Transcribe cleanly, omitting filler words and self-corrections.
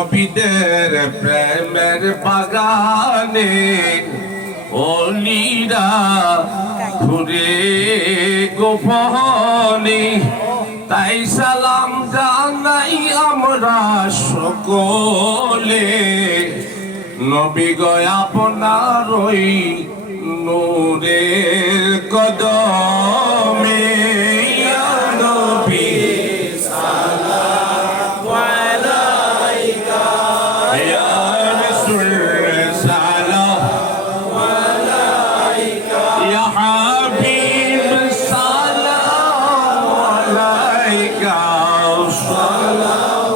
নবীদের প্রেমের বাগানে অলিরা ঘুরে গোপনে, তাই সালাম জানাই আমরা সকলে। নবী গো আপনার ওই নূরের কদমে, ইয়া নবী সালাম আলাইকা, ইয়া রাসূল সালাম আলাইকা, ইয়া হাবিব সালাম আলাইকা, সালাওয়াতুল্লাহ।